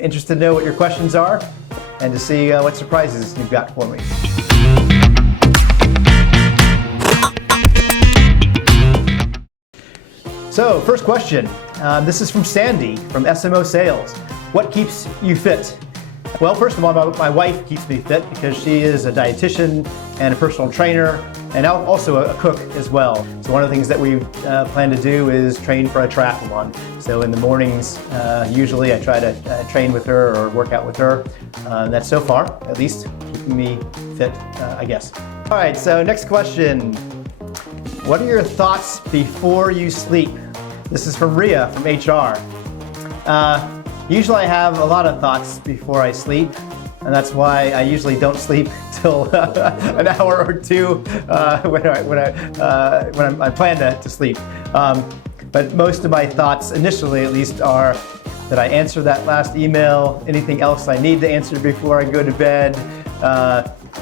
interested to know what your questions are and to see what surprises you've got for me. So, first question. This is from Sandy from SMO Sales. What keeps you fit? Well, first of all, my wife keeps me fit because she is a dietitian and a personal trainer and also a cook as well. So one of the things that we plan to do is train for a triathlon. So in the mornings, usually I try to train with her or work out with her. That's so far, at least, keeping me fit, I guess. All right, so next question. What are your thoughts before you sleep? This is from Ria from HR. Usually I have a lot of thoughts before I sleep, and that's why I usually don't sleep till an hour or two when I plan to sleep. But most of my thoughts, initially at least, are that I answer that last email, anything else I need to answer before I go to bed.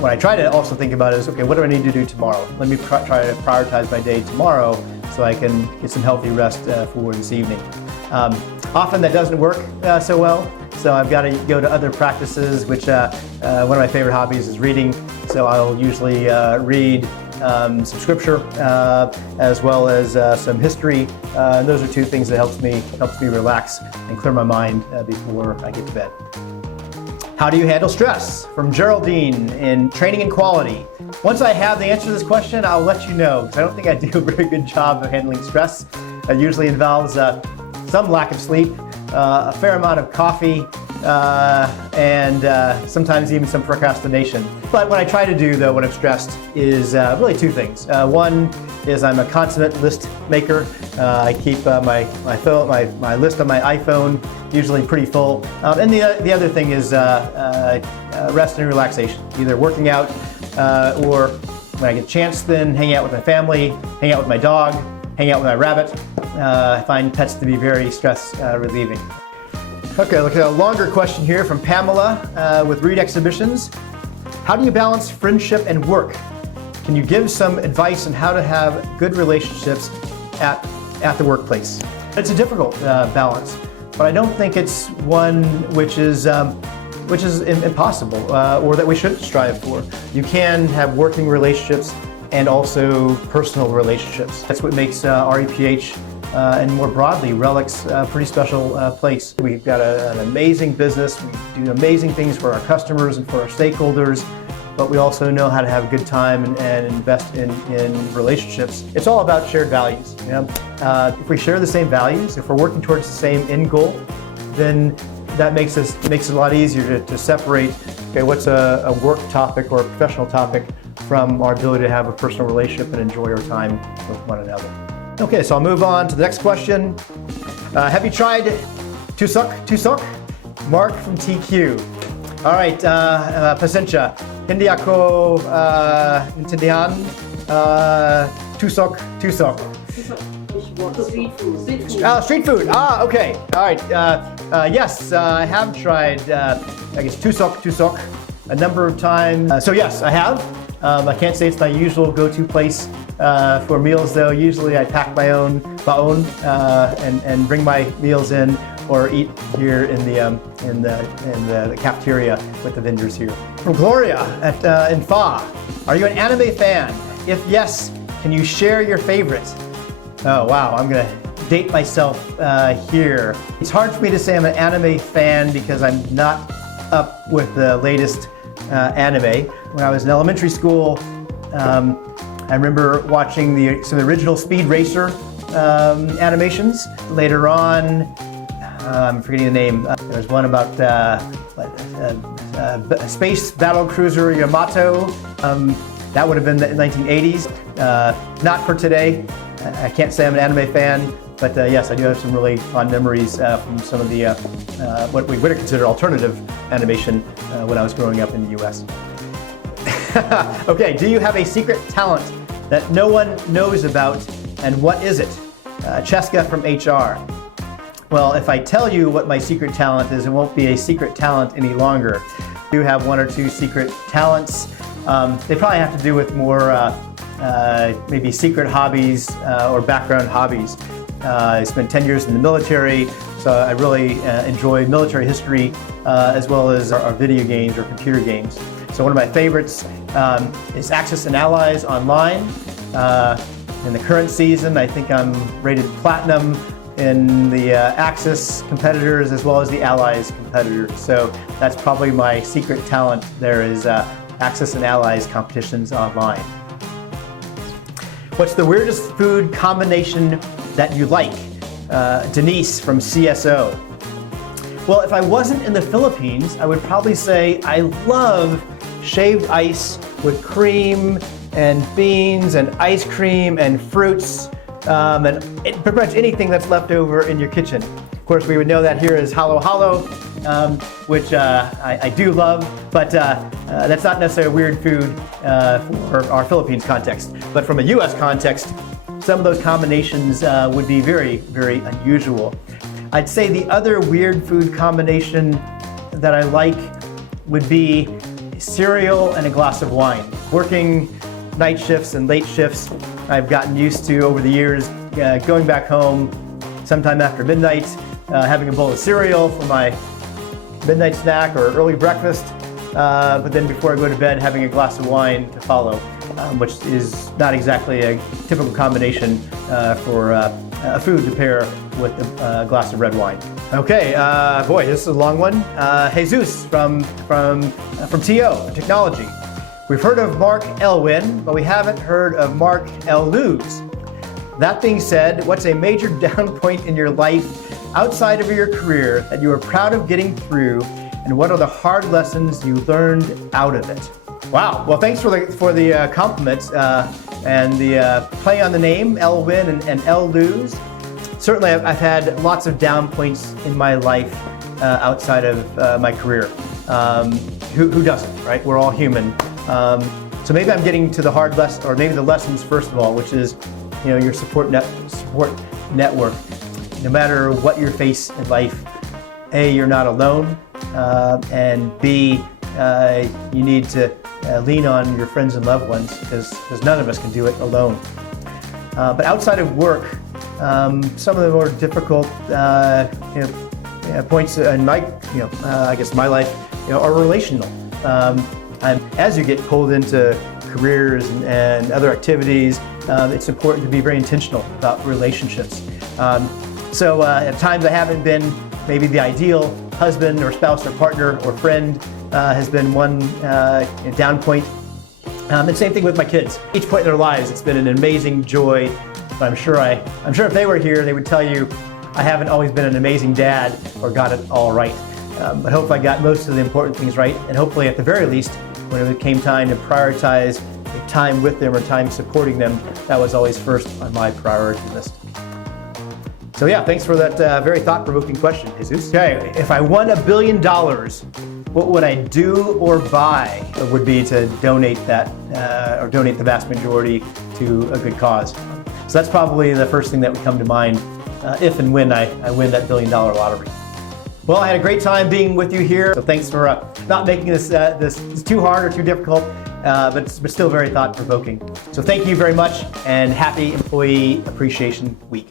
What I try to also think about is, okay, what do I need to do tomorrow? Let me try to prioritize my day tomorrow so I can get some healthy rest for this evening. Often that doesn't work so well, so I've got to go to other practices, which one of my favorite hobbies is reading. So I'll usually read some scripture as well as some history. And those are two things that helps me relax and clear my mind before I get to bed. How do you handle stress? From Geraldine in Training and Quality. Once I have the answer to this question, I'll let you know, because I don't think I do a very good job of handling stress. It usually involves some lack of sleep, a fair amount of coffee, and sometimes even some procrastination. But what I try to do, though, when I'm stressed is really two things. One is I'm a consummate list maker. I keep my list on my iPhone usually pretty full. And the other thing is rest and relaxation, either working out or when I get a chance, then hang out with my family, hang out with my dog, hang out with my rabbit. I find pets to be very stress relieving. Okay, look at a longer question here from Pamela with Reed Exhibitions. How do you balance friendship and work? Can you give some advice on how to have good relationships at the workplace? It's a difficult balance, but I don't think it's one which is impossible or that we shouldn't strive for. You can have working relationships and also personal relationships. That's what makes REPH and more broadly RELX a pretty special place. We've got an amazing business. We do amazing things for our customers and for our stakeholders, but we also know how to have a good time and invest in relationships. It's all about shared values. You know? If we share the same values, if we're working towards the same end goal, then that makes it a lot easier to separate, okay, what's a work topic or a professional topic from our ability to have a personal relationship and enjoy our time with one another. Okay, so I'll move on to the next question. Have you tried Tusok? Mark from TQ. All right, pasensya. Hindi ako intindihan. Tusok. Street food. Okay. All right. Yes, I have tried, I guess, Tusok a number of times. So yes, I have. I can't say it's my usual go-to place for meals, though. Usually I pack my own baon and bring my meals in, or eat here in the cafeteria with the vendors here. From Gloria in Fa, are you an anime fan? If yes, can you share your favorite? Oh wow, I'm gonna date myself here. It's hard for me to say I'm an anime fan because I'm not up with the latest anime. When I was in elementary school, I remember watching some of the original Speed Racer animations. Later on, I'm forgetting the name. There was one about space battle cruiser Yamato. That would have been the 1980s. Not for today. I can't say I'm an anime fan, but yes, I do have some really fond memories from some of the what we would consider alternative animation when I was growing up in the US. Okay, do you have a secret talent that no one knows about, and what is it? Cheska from HR. Well, if I tell you what my secret talent is, it won't be a secret talent any longer. I do have one or two secret talents. They probably have to do with more maybe secret hobbies or background hobbies. I spent 10 years in the military. So I really enjoy military history as well as our video games or computer games. So one of my favorites is Axis and Allies Online. In the current season, I think I'm rated platinum in the Axis competitors as well as the Allies competitors. So that's probably my secret talent. There is Axis and Allies competitions online. What's the weirdest food combination that you like? Denise from CSO. Well, if I wasn't in the Philippines, I would probably say I love shaved ice with cream and beans and ice cream and fruits and pretty much anything that's left over in your kitchen. Of course, we would know that here as halo halo, which I do love, but that's not necessarily a weird food for our Philippines context. But from a US context, some of those combinations would be very, very unusual. I'd say the other weird food combination that I like would be cereal and a glass of wine. Working night shifts and late shifts, I've gotten used to over the years going back home sometime after midnight, having a bowl of cereal for my midnight snack or early breakfast, but then before I go to bed having a glass of wine to follow, which is not exactly a typical combination for a food to pair with a glass of red wine. Okay, boy, this is a long one. Jesus from TO, Technology. We've heard of Mark Lwin, but we haven't heard of Mark Luz. That being said, what's a major down point in your life outside of your career that you are proud of getting through, and what are the hard lessons you learned out of it? Wow, well thanks for the compliments and the play on the name, Lwin and Luz. Certainly I've had lots of down points in my life outside of my career. Who doesn't, right? We're all human. So maybe I'm getting to the hard lesson, or maybe the lessons first of all, which is, your support network. No matter what you face in life, A, you're not alone, and B, you need to lean on your friends and loved ones because none of us can do it alone. But outside of work, some of the more difficult points in my, I guess my life, are relational. As you get pulled into careers and other activities, it's important to be very intentional about relationships. So at times I haven't been maybe the ideal husband or spouse or partner or friend has been one down point. And same thing with my kids. Each point in their lives, it's been an amazing joy. But I'm sure if they were here, they would tell you I haven't always been an amazing dad or got it all right. But hopefully I got most of the important things right, and hopefully at the very least, when it came time to prioritize time with them or time supporting them, that was always first on my priority list. So yeah, thanks for that very thought-provoking question, Jesus. Okay, if I won $1 billion, what would I do or buy? It would be to donate that, or donate the vast majority to a good cause. So that's probably the first thing that would come to mind if and when I win that $1 billion lottery. Well, I had a great time being with you here, so thanks for not making this too hard or too difficult, but still very thought-provoking. So thank you very much, and happy Employee Appreciation Week.